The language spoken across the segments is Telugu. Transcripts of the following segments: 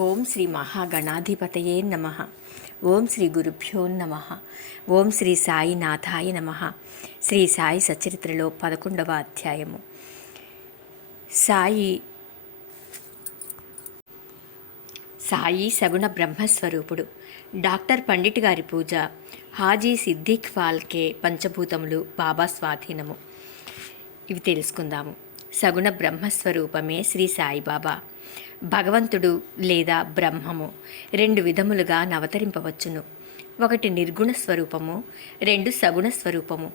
ఓం శ్రీ మహాగణాధిపతయే నమ. ఓం శ్రీ గురుభ్యో నమ. ఓం శ్రీ సాయినాథాయ నమ. శ్రీ సాయి సచరిత్రలో 11వ అధ్యాయము. సాయి సగుణ బ్రహ్మస్వరూపుడు. డాక్టర్ పండిట్ గారి పూజ. హాజీ సిద్దిక్ ఫాల్కే పంచభూతములు బాబా స్వాధీనము. ఇవి తెలుసుకుందాము. సగుణ బ్రహ్మస్వరూపమే శ్రీ సాయిబాబా. భగవంతుడు లేదా బ్రహ్మము 2 విధములుగా నవతరింపవచ్చును. 1 నిర్గుణ స్వరూపము, 2 సగుణ స్వరూపము.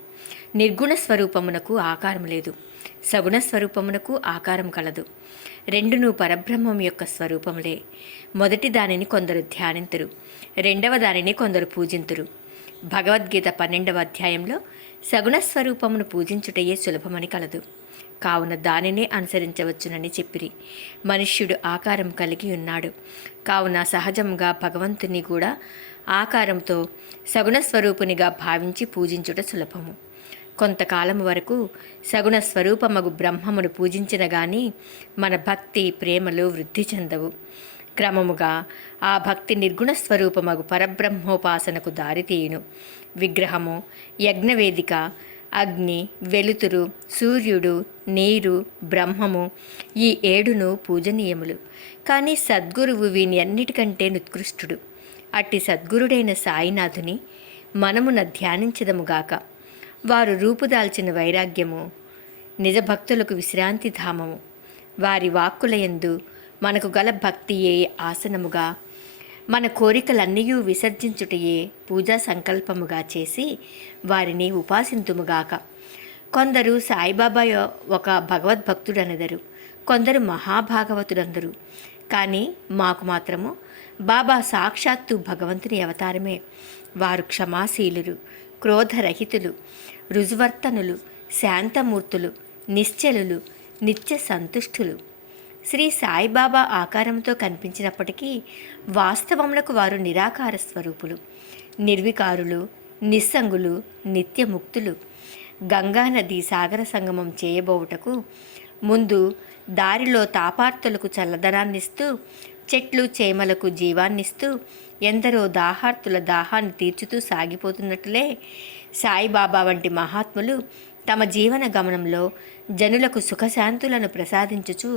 నిర్గుణ స్వరూపమునకు ఆకారం లేదు, సగుణ స్వరూపమునకు ఆకారం కలదు. 2 పరబ్రహ్మం యొక్క స్వరూపములే. మొదటి దానిని కొందరు ధ్యానింతురు, 2వ దానిని కొందరు పూజింతురు. భగవద్గీత 12వ అధ్యాయంలో సగుణ స్వరూపమును పూజించుటయే సులభమని కలదు, కావున దానినే అనుసరించవచ్చునని చెప్పిరి. మనుష్యుడు ఆకారం కలిగి ఉన్నాడు, కావున సహజంగా భగవంతుని కూడా ఆకారంతో సగుణ స్వరూపునిగా భావించి పూజించుట సులభము. కొంతకాలం వరకు సగుణ స్వరూపమగు బ్రహ్మమును పూజించిన గాని మన భక్తి ప్రేమలు వృద్ధి చెందవు. క్రమముగా ఆ భక్తి నిర్గుణ స్వరూపమగు పరబ్రహ్మోపాసనకు దారితీయును. విగ్రహము, యజ్ఞవేదిక, అగ్ని, వెలుతురు, సూర్యుడు, నీరు, బ్రహ్మము, ఈ 7 పూజనీయములు. కానీ సద్గురువు వీని అన్నిటికంటే నికృష్టుడు. అట్టి సద్గురుడైన సాయినాథుని మనమున ధ్యానించదముగాక. వారు రూపుదాల్చిన వైరాగ్యము నిజభక్తులకు విశ్రాంతి ధామము. వారి వాక్కులయందు మనకు గల భక్తియే ఆసనముగా, మన కోరికలన్నీ విసర్జించుటయే పూజా సంకల్పముగా చేసి వారిని ఉపాసింతుముగాక. కొందరు సాయిబాబా ఒక భగవద్భక్తుడనెదరు, కొందరు మహాభాగవతుడందరు. కానీ మాకు మాత్రము బాబా సాక్షాత్తు భగవంతుని అవతారమే. వారు క్షమాశీలురు, క్రోధరహితులు, రుజువర్తనులు, శాంతమూర్తులు, నిశ్చలులు, నిత్య సంతుష్టులు. శ్రీ సాయిబాబా ఆకారంతో కనిపించినప్పటికీ వాస్తవములకు వారు నిరాకార స్వరూపులు, నిర్వికారులు, నిస్సంగులు, నిత్యముక్తులు. గంగానది సాగర సంగమం చేయబోవుటకు ముందు దారిలో తాపార్తులకు చల్లదనాన్నిస్తూ, చెట్లు చేమలకు జీవాన్నిస్తూ, ఎందరో దాహార్తుల దాహాన్ని తీర్చుతూ సాగిపోతున్నట్లే సాయిబాబా వంటి మహాత్ములు తమ జీవన గమనంలో జనులకు సుఖశాంతులను ప్రసాదించుచు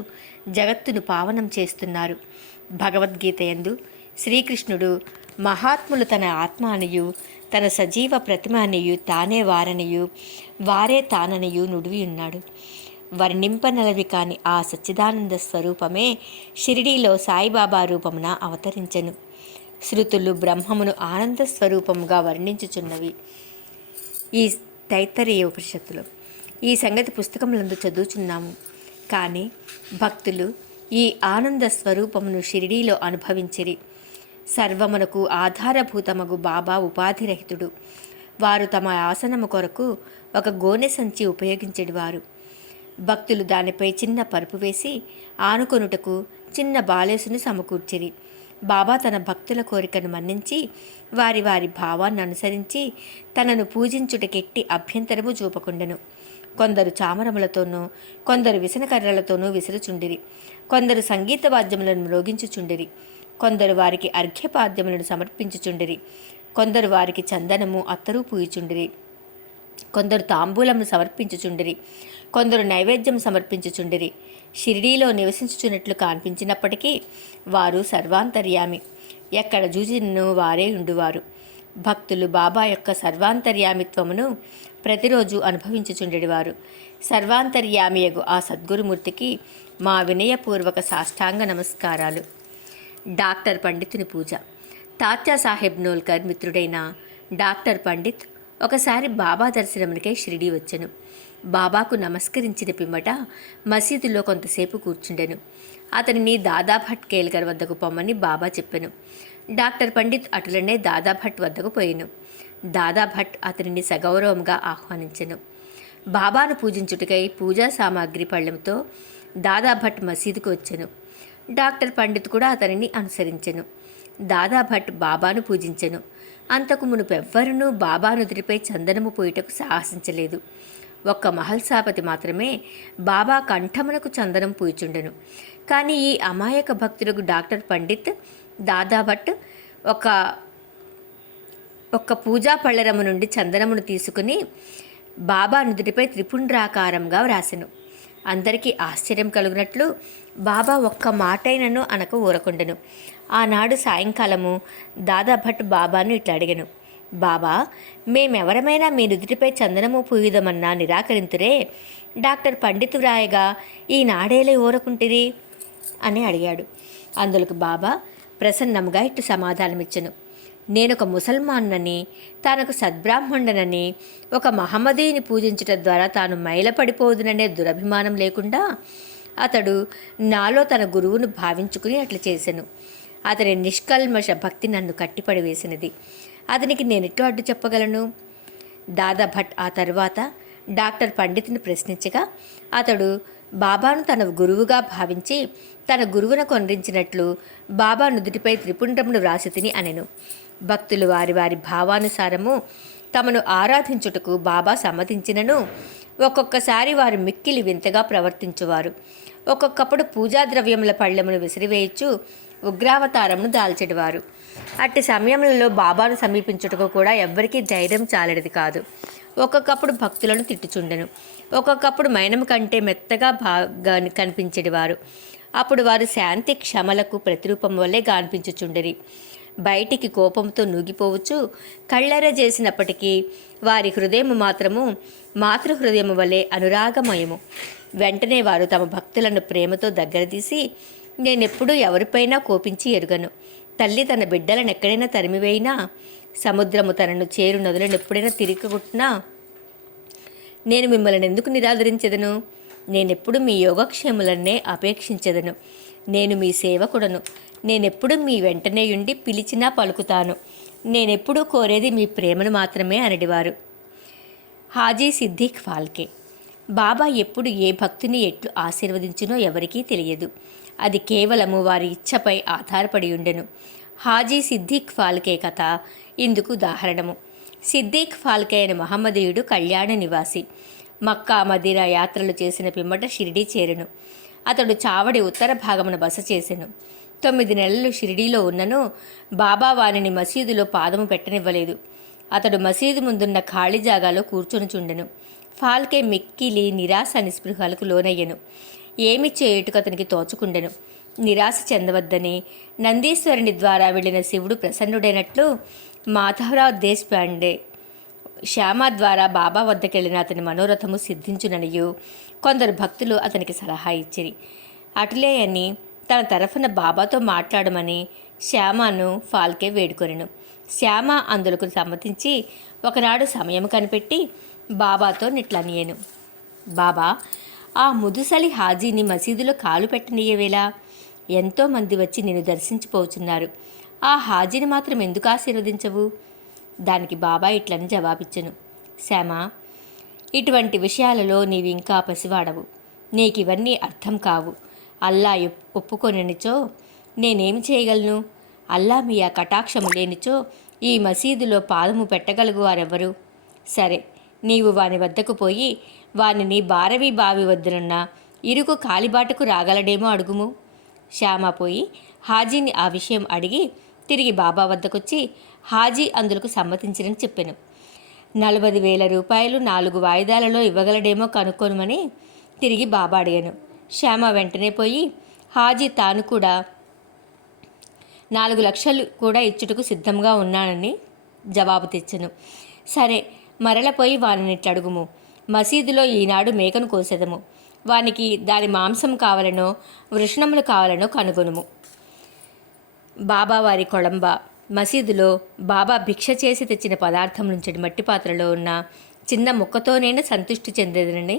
జగత్తును పావనం చేస్తున్నారు. భగవద్గీత యందు శ్రీకృష్ణుడు మహాత్ములు తన ఆత్మ అనియు తన సజీవ ప్రతిమ అనియు తానే వారనియు వారే తాననియు నుడివియున్నాడు. వర్ణింపనలవి కాని ఆ సచ్చిదానంద స్వరూపమే షిరిడీలో సాయిబాబా రూపమున అవతరించెను. శృతులు బ్రహ్మమును ఆనంద స్వరూపముగా వర్ణించుచున్నవి. ఈ తైత్తరీయ ఉపనిషత్తులో ఈ సంగతి పుస్తకములందు చదువుచున్నాము. కానీ భక్తులు ఈ ఆనంద స్వరూపమును షిరిడీలో అనుభవించిరి. సర్వమునకు ఆధారభూతమగు బాబా ఉపాధిరహితుడు. వారు తమ ఆసనము కొరకు ఒక గోనె సంచి ఉపయోగించేవారు. భక్తులు దానిపై చిన్న పరుపు వేసి ఆనుకొనుటకు చిన్న బాలేసును సమకూర్చిరి. బాబా తన భక్తుల కోరికను మన్నించి వారి వారి భావాన్ని అనుసరించి తనను పూజించుటకెట్టి అభ్యంతరము చూపకుండెను. కొందరు చామరములతోనూ, కొందరు విసనకర్రలతోనూ విసురుచుండిరి. కొందరు సంగీత వాద్యములను మ్రోగించుచుండిరి. కొందరు వారికి అర్ఘ్యపాద్యములను సమర్పించుచుండిరి. కొందరు వారికి చందనము, అత్తరు పూయుచుండిరి. కొందరు తాంబూలమును సమర్పించుచుండిరి. కొందరు నైవేద్యం సమర్పించుచుండిరి. షిరిడీలో నివసించుచున్నట్లు కనిపించినప్పటికీ వారు సర్వాంతర్యామి. ఎక్కడ చూచినను వారే ఉండువారు. భక్తులు బాబా యొక్క సర్వాంతర్యామిత్వమును ప్రతిరోజు అనుభవించుచుండెడివారు. సర్వాంతర్యామియగు ఆ సద్గురుమూర్తికి మా వినయపూర్వక సాష్టాంగ నమస్కారాలు. డాక్టర్ పండితుని పూజ. తాత్యా సాహెబ్ నోల్కర్ మిత్రుడైన డాక్టర్ పండిత్ ఒకసారి బాబా దర్శనమునికై షిరిడీ వచ్చెను. బాబాకు నమస్కరించిన పిమ్మట మసీదులో కొంతసేపు కూర్చుండెను. అతనిని దాదాభట్ కేల్కర్ వద్దకు పొమ్మని బాబా చెప్పెను. డాక్టర్ పండిత్ అటులనే దాదాభట్ వద్దకు పోయెను. దాదాభట్ అతనిని సగౌరవంగా ఆహ్వానించెను. బాబాను పూజించుటకై పూజా సామాగ్రి పళ్ళెంతో దాదాభట్ మసీదుకు వచ్చెను. డాక్టర్ పండిత్ కూడా అతనిని అనుసరించెను. దాదాభట్ బాబాను పూజించెను. అంతకు మునుపెవ్వరునూ బాబా నుదిరిపై చందనము పోయుటకు సాహసించలేదు. ఒక్క మహల్సాపతి మాత్రమే బాబా కంఠమునకు చందనం పూయిచుండెను. కానీ ఈ అమాయక భక్తులకు డాక్టర్ పండిత్ దాదాభట్ ఒక్క పూజా పళ్ళెరము నుండి చందనమును తీసుకుని బాబా నుదుటిపై త్రిపుండ్రాకారంగా వ్రాసెను. అందరికీ ఆశ్చర్యం కలుగునట్లు బాబా ఒక్క మాటైనను అనక ఊరకుండెను. ఆనాడు సాయంకాలము దాదాభట్ బాబాను ఇట్లా అడిగెను, బాబా, మేమెవరమైనా మీ నుదుటిపై చందనము పూయుదమన్నా నిరాకరింతురే, డాక్టర్ పండితు వ్రాయగా ఈనాడేలే ఊరకుంటిరి అని అడిగాడు. అందులకు బాబా ప్రసన్నముగా ఇట్టు సమాధానమిచ్చెను, నేనొక ముసల్మాన్నని, తానొక సద్బ్రాహ్మణుడనని, ఒక మహమ్మదీయుని పూజించటం ద్వారా తాను మైలపడిపోదుననే దురభిమానం లేకుండా అతడు నాలో తన గురువును భావించుకుని అట్లా చేశాను. అతని నిష్కల్మష భక్తి నన్ను కట్టిపడి వేసినది. అతనికి నేనెట్లు అడ్డు చెప్పగలను? దాదాభట్ ఆ తరువాత డాక్టర్ పండితుని ప్రశ్నించగా అతడు బాబాను తన గురువుగా భావించి తన గురువునకు అందించినట్లు బాబా నుదుటిపై త్రిపుండ్రమును వ్రాసి తిని అనెను. భక్తులు వారి వారి భావానుసారము తమను ఆరాధించుటకు బాబా సమ్మతించినను ఒక్కొక్కసారి వారు మిక్కిలి వింతగా ప్రవర్తించువారు. ఒక్కొక్కప్పుడు పూజా ద్రవ్యముల పళ్ళెమును విసిరివేయచ్చు ఉగ్రావతారమును దాల్చెడివారు. అట్టి సమయంలో బాబాను సమీపించుటకు కూడా ఎవ్వరికీ ధైర్యం చాలెడిది కాదు. ఒక్కొక్కప్పుడు భక్తులను తిట్టుచుండెను. ఒక్కొక్కప్పుడు మైనము కంటే మెత్తగా బాగా కనిపించేవారు. అప్పుడు వారు శాంతి క్షమలకు ప్రతిరూపం వల్లే గాన్పించుచుండెరి. బయటికి కోపంతో నూగిపోవచ్చు, కళ్ళెర చేసినప్పటికీ వారి హృదయము మాత్రము మాతృహృదయము వలె అనురాగమయము. వెంటనే వారు తమ భక్తులను ప్రేమతో దగ్గర తీసి, నేనెప్పుడూ ఎవరిపైనా కోపించి ఎరుగను. తల్లి తన బిడ్డలను ఎక్కడైనా తరిమివేయినా, సముద్రము తనను చేరు నదులను ఎప్పుడైనా తిరిగికొట్టినా నేను మిమ్మల్ని ఎందుకు నిరాదరించెదను? నేనెప్పుడు మీ యోగక్షేములన్నే అపేక్షించెదను. నేను మీ సేవకుడను. నేనెప్పుడు మీ వెంటనేయుండి పిలిచినా పలుకుతాను. నేనెప్పుడూ కోరేది మీ ప్రేమను మాత్రమే అనడివారు. హాజీ సిద్దిక్ ఫాల్కే. బాబా ఎప్పుడు ఏ భక్తుని ఎట్లు ఆశీర్వదించునో ఎవరికీ తెలియదు. అది కేవలము వారి ఇచ్ఛపై ఆధారపడి ఉండెను. హాజీ సిద్దిక్ ఫాల్కే కథ ఇందుకు ఉదాహరణము. సిద్దిక్ ఫాల్కే అయిన మహమ్మదీయుడు కళ్యాణ నివాసి. మక్కా మదీనా యాత్రలు చేసిన పిమ్మట షిరిడీ చేరెను. అతడు చావడి ఉత్తర భాగమున బస చేసెను. 9 నెలలు షిరిడీలో ఉన్నను బాబా వారిని మసీదులో పాదము పెట్టనివ్వలేదు. అతడు మసీదు ముందున్న ఖాళీ జాగాలో కూర్చొనిచుండెను. ఫాల్కే మిక్కిలి నిరాశ నిస్పృహలకు లోనయ్యెను. ఏమి చేయుటకు అతనికి తోచుకుండెను. నిరాశ చెందవద్దని నందీశ్వరుని ద్వారా వెళ్ళిన శివుడు ప్రసన్నుడైనట్లు మాధవరావు దేశపాండే శ్యామ ద్వారా బాబా వద్దకెళ్ళిన అతని మనోరథము సిద్ధించుననియు కొందరు భక్తులు అతనికి సలహా ఇచ్చిరి. అటులే అని తన తరఫున బాబాతో మాట్లాడమని శ్యామను ఫాల్కే వేడుకొనెను. శ్యామ అందులకు సమ్మతించి ఒకనాడు సమయం కనిపెట్టి బాబాతో నిట్లనియేను, బాబా, ఆ ముదుసలి హాజీని మసీదులో కాలు పెట్టనీయవేలా? ఎంతోమంది వచ్చి నిన్ను దర్శించిపోతున్నారు. ఆ హాజీని మాత్రం ఎందుకు ఆశీర్వదించవు? దానికి బాబా ఇట్లని జవాబిచ్చెను, శ్యామ, ఇటువంటి విషయాలలో నీవు ఇంకా పసివాడవు. నీకివన్నీ అర్థం కావు. అల్లా ఒప్పుకొనిచో నేనేమి చేయగలను? అల్లా మీ ఆ కటాక్షము లేనిచో ఈ మసీదులో పాదము పెట్టగలుగు వారెవ్వరు? సరే, నీవు వాని వద్దకు పోయి వానిని బారవి బావి వద్దనున్న ఇరుకు కాలిబాటకు రాగలడేమో అడుగుము. శ్యామ పోయి హాజీని ఆ విషయం అడిగి తిరిగి బాబా వద్దకొచ్చి హాజీ అందులకు సమ్మతించినని చెప్పెను. 40,000 రూపాయలు 4 వాయిదాలలో ఇవ్వగలడేమో కనుక్కొనమని తిరిగి బాబా అడిగాను. శ్యామ వెంటనే పోయి హాజీ తాను కూడా 4 లక్షలు కూడా ఇచ్చుటకు సిద్ధంగా ఉన్నానని జవాబు తెచ్చెను. సరే, మరలపోయి వానిని ఇట్లడుగుము, మసీదులో ఈనాడు మేకను కోసెదము. వానికి దాని మాంసం కావాలనో వృషణములు కావాలనో కనుగొనుము. బాబా వారి కొళంబ మసీదులో బాబా భిక్ష చేసి తెచ్చిన పదార్థం నుంచి మట్టి పాత్రలో ఉన్న చిన్న ముక్కతోనైనా సంతృష్టి చెందేదనని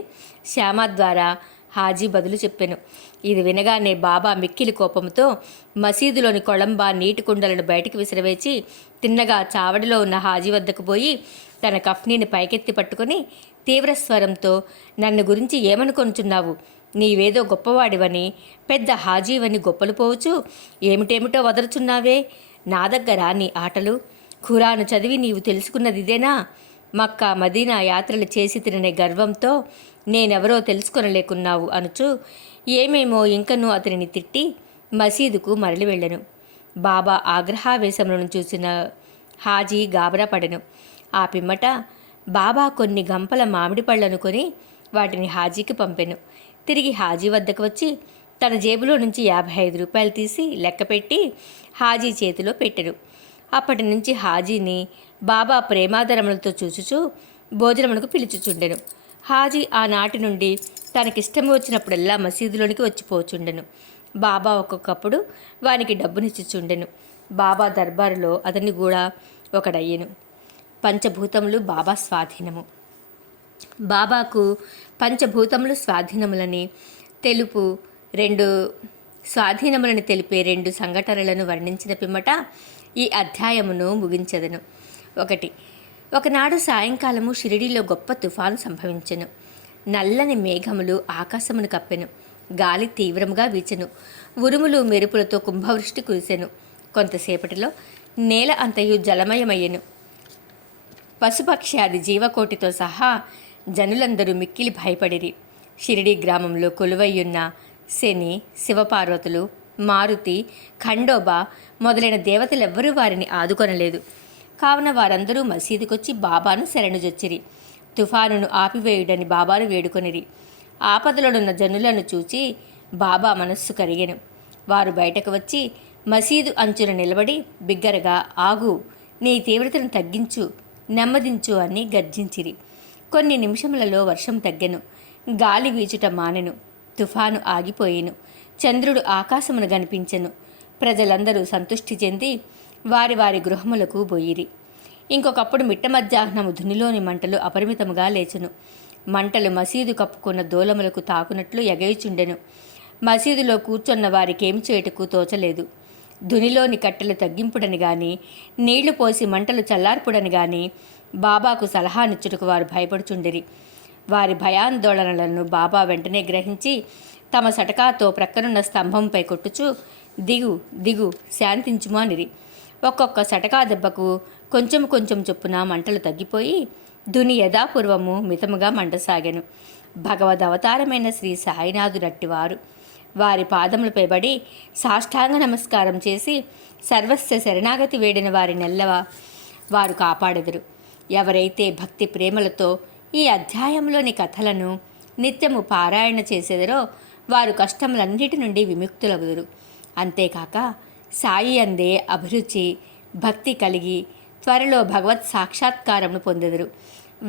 శ్యామ ద్వారా హాజీ బదులు చెప్పెను. ఇది వినగానే బాబా మిక్కిలి కోపంతో మసీదులోని కొళంబ నీటి కుండలను బయటికి విసిరవేచి తిన్నగా చావడిలో ఉన్న హాజీ వద్దకు పోయి తన కఫ్నీని పైకెత్తి పట్టుకుని తీవ్రస్వరంతో, నన్ను గురించి ఏమనుకొనుచున్నావు? నీవేదో గొప్పవాడివని, పెద్ద హాజీవని గొప్పలు పోవచ్చు, ఏమిటేమిటో వదరుచున్నావే? నా దగ్గర నీ ఆటలు? ఖురాను చదివి నీవు తెలుసుకున్నది ఇదేనా? మక్కా మదీనా యాత్రలు చేసి తిననే గర్వంతో నేనెవరో తెలుసుకొనలేకున్నావు అనుచు ఏమేమో ఇంకనూ అతనిని తిట్టి మసీదుకు మరలి వెళ్ళెను. బాబా ఆగ్రహావేశములను చూసిన హాజీ గాబరా పడెను. ఆ పిమ్మట బాబా కొన్ని గంపల మామిడి పళ్ళను కొని వాటిని హాజీకి పంపెను. తిరిగి హాజీ వద్దకు వచ్చి తన జేబులో నుంచి 55 రూపాయలు తీసి లెక్కపెట్టి హాజీ చేతిలో పెట్టెను. అప్పటి నుంచి హాజీని బాబా ప్రేమాదరములతో చూచుచూ భోజనమునకు పిలుచుచుండెను. హాజీ ఆనాటి నుండి తనకిష్టం వచ్చినప్పుడల్లా మసీదులోనికి వచ్చిపోచుండెను. బాబా ఒక్కొక్కప్పుడు వానికి డబ్బునిచ్చుచుండెను. బాబా దర్బారులో అతన్ని కూడా ఒకడయ్యెను. పంచభూతములు బాబా స్వాధీనము. బాబాకు పంచభూతములు స్వాధీనములని తెలిపే 2 సంఘటనలను వర్ణించిన పిమ్మట ఈ అధ్యాయమును ముగించెదను. 1. ఒకనాడు సాయంకాలము షిరిడీలో గొప్ప తుఫాను సంభవించెను. నల్లని మేఘములు ఆకాశమును కప్పెను. గాలి తీవ్రముగా వీచెను. ఉరుములు మెరుపులతో కుంభవృష్టి కురిసెను. కొంతసేపటిలో నేల అంతయు జలమయమయ్యెను. పశుపక్ష్యాది జీవకోటితో సహా జనులందరూ మిక్కిలి భయపడిరి. షిరిడీ గ్రామంలో కొలువయ్యున్న శని, శివపార్వతులు, మారుతి, ఖండోబా మొదలైన దేవతలెవ్వరూ వారిని ఆదుకొనలేదు. కావున వారందరూ మసీదుకొచ్చి బాబాను శరణుజొచ్చిరి. తుఫానును ఆపివేయుడని బాబాను వేడుకొనిరి. ఆపదలోనున్న జనులను చూచి బాబా మనస్సు కరిగెను. వారు బయటకు వచ్చి మసీదు అంచున నిలబడి బిగ్గరగా, ఆగు, నీ తీవ్రతను తగ్గించు, నెమ్మదించు అని గర్జించిరి. కొన్ని నిమిషములలో వర్షం తగ్గెను. గాలి వీచుట మానెను. తుఫాను ఆగిపోయెను. చంద్రుడు ఆకాశమును గనిపించెను. ప్రజలందరూ సంతుష్టి చెంది వారి వారి గృహములకు బోయిరి. ఇంకొకప్పుడు మిట్ట మధ్యాహ్నము ధునిలోని మంటలు అపరిమితముగా లేచెను. మంటలు మసీదు కప్పుకున్న దూలములకు తాకునట్లు ఎగయుచుండెను. మసీదులో కూర్చున్న వారికేమి చేయుటకు తోచలేదు. ధునిలోని కట్టెలు తగ్గింపుడని గాని, నీళ్లు పోసి మంటలు చల్లార్పుడని గాని బాబాకు సలహానిచ్చుటకు వారు భయపడుచుండిరి. వారి భయాందోళనలను బాబా వెంటనే గ్రహించి తమ సటకాతో ప్రక్కనున్న స్తంభంపై కొట్టుచు, దిగు దిగు, శాంతించుము అనిరి. ఒక్కొక్క సటకా దెబ్బకు కొంచెం కొంచెం చొప్పున మంటలు తగ్గిపోయి ధుని యథాపూర్వము మితముగా మండసాగెను. భగవద్ అవతారమైన శ్రీ సాయినాథుడట్టివారు. వారి పాదములపై బడి సాష్టాంగ నమస్కారం చేసి సర్వస్వ శరణాగతి వేడిన వారి నెల్లవ వారు కాపాడెదరు. ఎవరైతే భక్తి ప్రేమలతో ఈ అధ్యాయంలోని కథలను నిత్యము పారాయణ చేసేదరో వారు కష్టములన్నిటి నుండి విముక్తులగుదురు. అంతేకాక సాయి అందే అభిరుచి, భక్తి కలిగి త్వరలో భగవత్ సాక్షాత్కారమును పొందెదరు.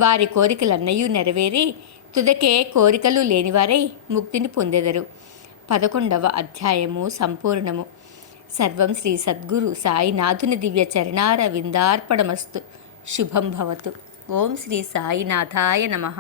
వారి కోరికలన్నయూ నెరవేరి తుదకే కోరికలు లేనివారై ముక్తిని పొందెదరు. 11వ అధ్యాయము సంపూర్ణము. సర్వం శ్రీ సద్గురు సాయినాథుని దివ్య చరణార విందార్పణమస్తు. శుభం భవతు. ఓం శ్రీ సాయినాథాయ నమః.